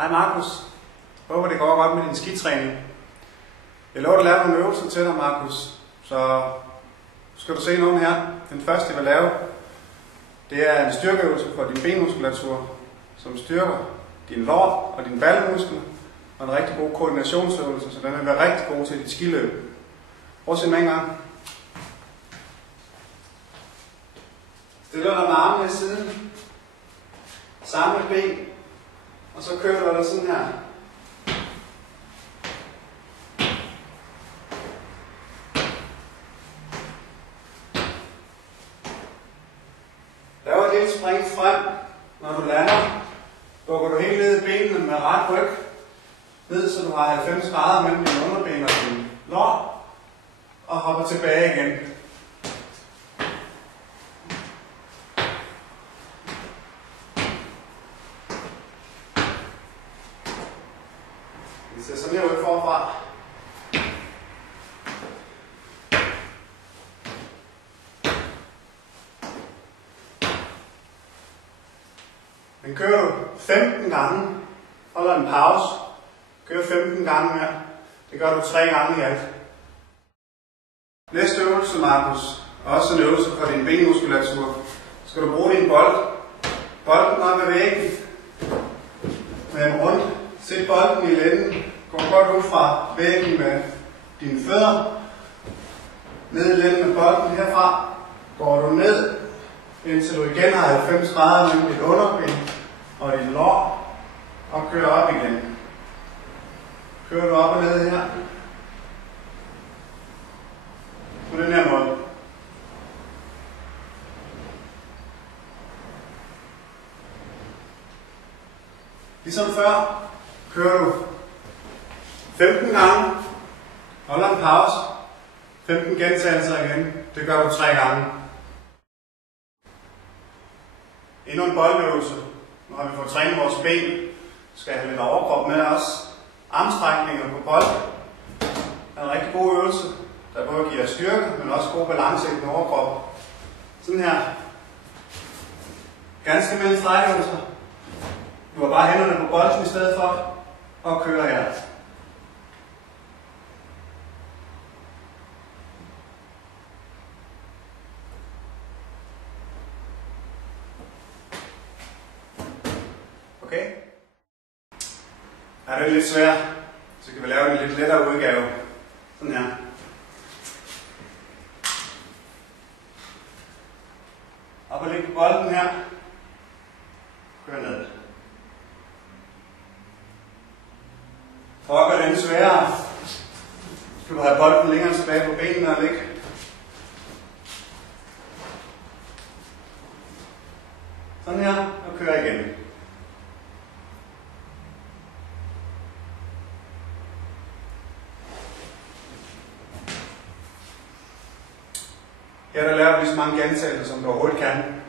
Hej Markus. Håber det går godt med din skitræning. Jeg lover at lave nogle øvelser til dig, Markus. Så skal du se nogle her. Den første jeg vil lave, det er en styrkeøvelse for din benmuskulatur, som styrker din lår og din ballemuskler. Og en rigtig god koordinationsøvelse, så den vil være rigtig god til dit skiløb. Prøv at se med en gang. Stiller dig med armene i siden. Samle ben. Og så kører du dig sådan her. Lav et lille spring frem, når du lander. Dukker du helt ned i benene med ret ryg. Ned, så du har 90 grader mellem dine underben og dine lår. Og hopper tilbage igen. Det ser sådan her ud forfra. Den kører du 15 gange. Holder en pause. Kører 15 gange mere. Det gør du 3 gange i alt. Næste øvelse, Markus, er også en øvelse for din benmuskulatur. Skal du bruge din bold. Bolden op ad væggen. Med en rundt. Sæt bolden i lænden. Gå godt ud fra væggen med dine fødder. Ned i lænden med bolden herfra. Går du ned, indtil du igen har 90 grader mellem dit underben og dit lår. Og kører op igen. Kører du op og ned her. På den her måde. Ligesom før, kører du 15 gange, holder en pause, 15 gentagelser igen, det gør du 3 gange. Endnu en boldøvelse. Nu har vi fået trænet vores ben. Skal have lidt overkrop med os. Armstrækninger på bold. Det er en rigtig god øvelse, der både giver styrke, men også god balance i den overkrop. Sådan her. Ganske almindelige strækøvelser. Du har bare hænderne på bolden i stedet for, og kører her. Okay? Er det lidt svært, så kan vi lave en lidt lettere udgave. Sådan her. Op og læg på bolden her. Kør ned. For at gøre den sværere, skal du have bolden længere tilbage på benene og ligge. Sådan her, og kør igen. Her der laver vi så mange gentagelser, som du overhovedet kan.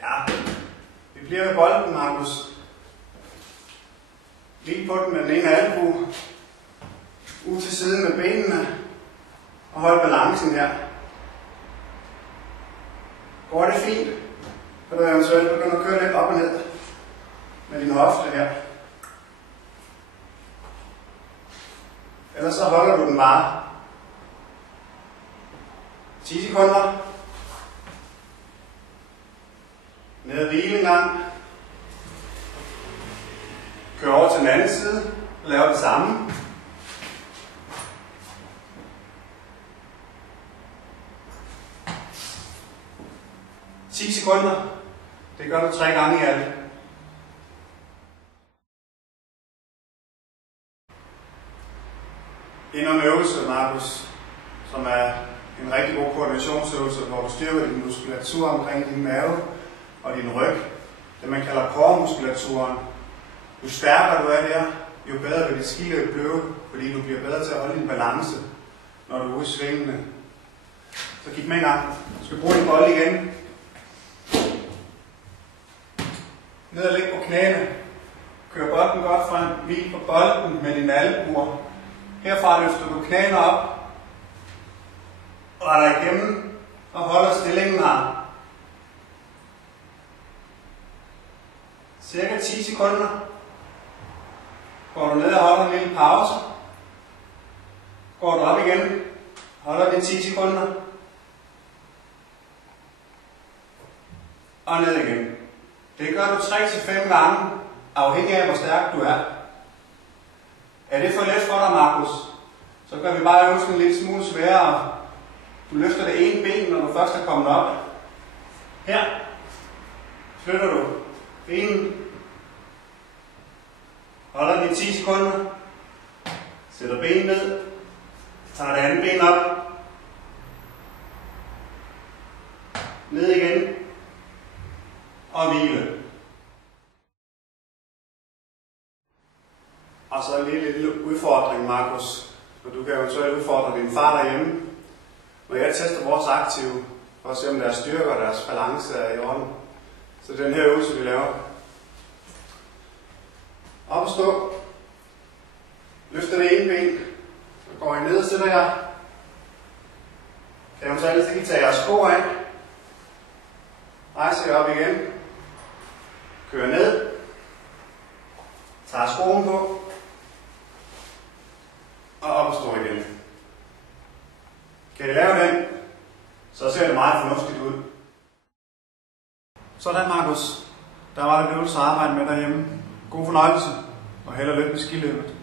Ja, vi bliver ved bolden, Markus. Lige på den med den ene albue. Ud til siden med benene. Og hold balancen her. Går det fint, kan du eventuelt begynde at køre lidt op og ned med din hofte her. Ellers så holder du den bare 10 sekunder. Ned og hvile en gang. Kør over til den anden side. Lav det samme. – 10 sekunder. Det gør du 3 gange i alt. Endnu en øvelse, Markus, som er en rigtig god koordinationsøvelse, hvor du styrker din muskulatur omkring din mave og din ryg. Det man kalder core-muskulaturen. Jo stærkere du er der, jo bedre vil dit skiløb blive, fordi du bliver bedre til at holde din balance, når du er ude i svingene. Så kig med en gang. Du skal bruge din bold igen. Ned og ligge på knæene. Kør bolden godt frem. Hvil på bolden med dine albuer. Herfra løfter du knæene op. Retter igennem og holder stillingen her. cirka 10 sekunder. Går du ned og holder en lille pause. Går du op igen. Holder det 10 sekunder. Og ned igen. Det gør du 3-5 gange, afhængig af hvor stærk du er. Er det for let for dig, Markus? Så gør vi bare øvelsen en lille smule sværere. Du løfter det ene ben, når du først er kommet op. Her flytter du benet. Holder det i 10 sekunder. Sætter benet ned. Tager det andet ben op. Ned igen. Og hvile. Og så en lille udfordring, Markus. Og du kan eventuelt udfordre din far derhjemme. Når jeg tester vores aktive, for at se om deres styrke og deres balance er i orden. Så den her øvelse, vi laver. Op og stå. Løfter det ene ben. Så går I ned og sætter jer. Kan eventuelt tage jeres sko af. Rejser jer op igen. Kører ned. Tager skoen på. Og op og stå igen. Kan I lave den, så ser det meget fornuftigt ud. Sådan, Markus. Der var det øvelse at arbejde med derhjemme. God fornøjelse, og held og lykke med skiløbet.